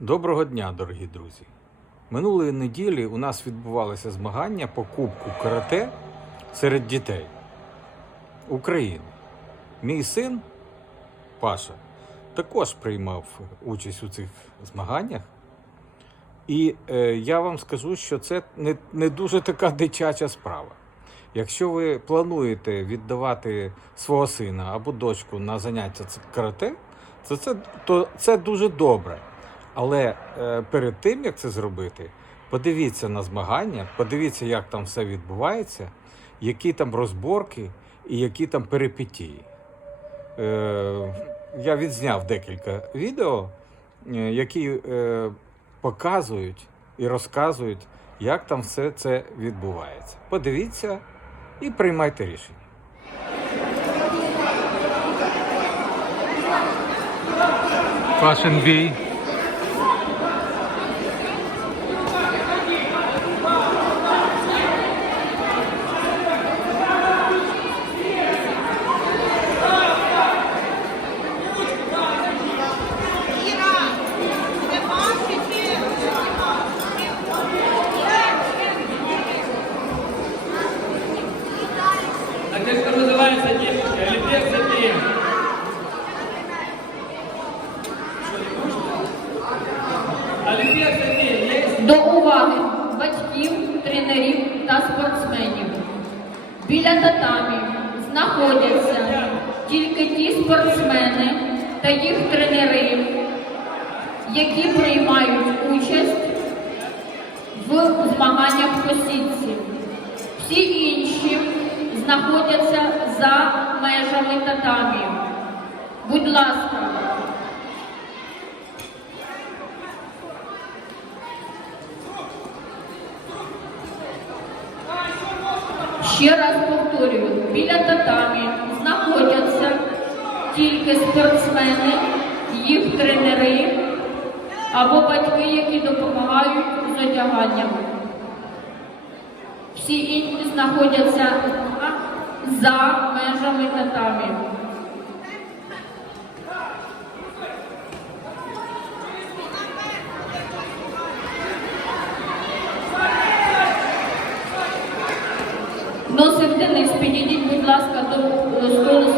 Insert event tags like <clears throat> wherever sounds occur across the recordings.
Доброго дня, дорогі друзі! Минулої неділі у нас відбувалися змагання по Кубку карате серед дітей України. Мій син Паша також приймав участь у цих змаганнях. І е, я вам скажу, що це не, не дуже така дитяча справа. Якщо ви плануєте віддавати свого сина або дочку на заняття карате, то це, то це дуже добре. Але е, перед тим, як це зробити, подивіться на змагання, подивіться, як там все відбувається, які там розборки і які там перипетії. Е, я відзняв декілька відео, е, які е, показують і розказують, як там все це відбувається. Подивіться і приймайте рішення. Пашин бій. Іра, не бачите? А те, що називається дітки, ліпецький. А ліпецький є? До уваги батьків, тренерів та спортсменів. Біля татамі знаходяться тільки ті спортсмени та їх тренери, які приймають участь в змаганнях по сітці. Всі інші знаходяться за межами татамі. Будь ласка, Ще раз повторюю, біля татамі тільки спортсмени, їх тренери або батьки, які допомагають з одяганням. Всі інші знаходяться за межами татамі. Носик Денис, підійдіть, будь ласка, до столу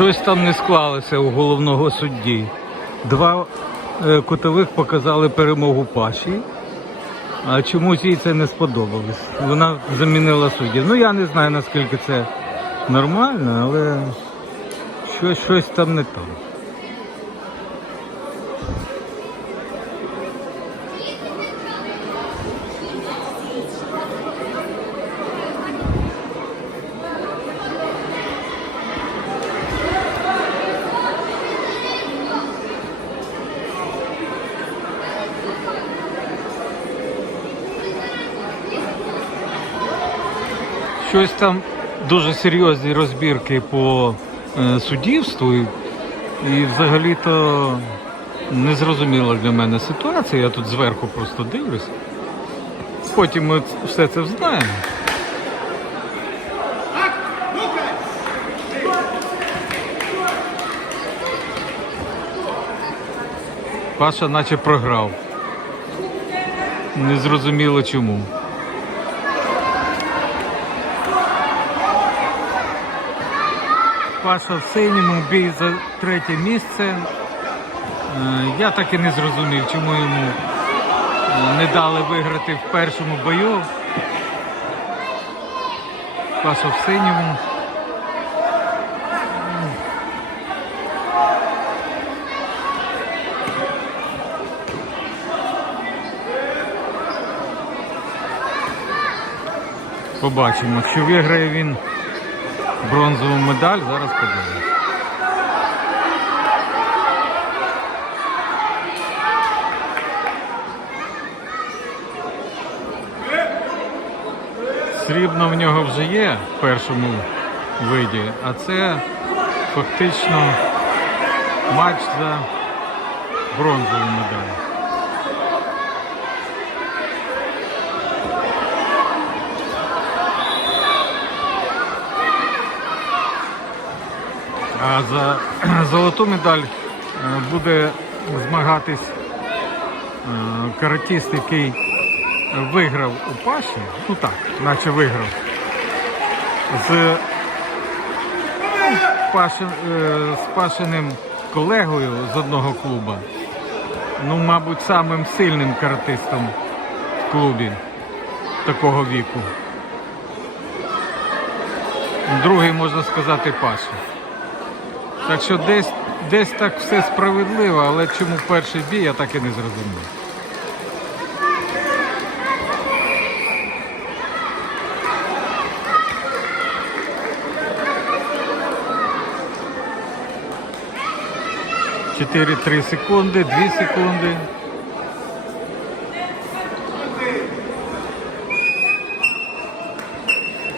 Щось там не склалося у головного судді. Два е, кутових показали перемогу Паші, а чомусь їй це не сподобалось. Вона замінила суддів. Ну я не знаю наскільки це нормально, але щось, щось там не то. Щось там дуже серйозні розбірки по е, суддівству. І, і взагалі-то незрозуміла для мене ситуація. Я тут зверху просто дивлюсь. Потім ми все це знаємо. Паша наче програв. Незрозуміло чому. Паша в синьому бій за третє місце. Е, Я так і не зрозумів, чому йому е, не дали виграти в першому бою. Паша в синьому. Побачимо. Якщо виграє він бронзову медаль, зараз подивимось. Срібно в нього вже є в першому виді, а це фактично матч за бронзову медаль. А за <clears throat> золоту медаль е, буде змагатись е, каратист, який виграв у Паші, ну так, наче виграв. З, е, з Пашиним колегою з одного клуба. Ну, мабуть, самим сильним каратистом в клубі такого віку. Другий, можна сказати, Паша. Так що десь, десь так все справедливо, але чому перший бій, я так і не зрозумів. Чотири-три секунди, дві секунди.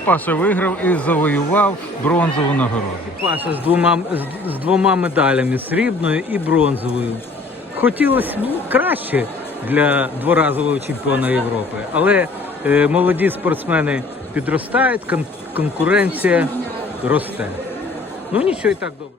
Паша виграв і завоював бронзову нагороду. Паша з двома, з, з двома медалями срібною і бронзовою. Хотілося б краще для дворазового чемпіона Європи, але е, молоді спортсмени підростають, кон- конкуренція росте. Ну нічого і так добре.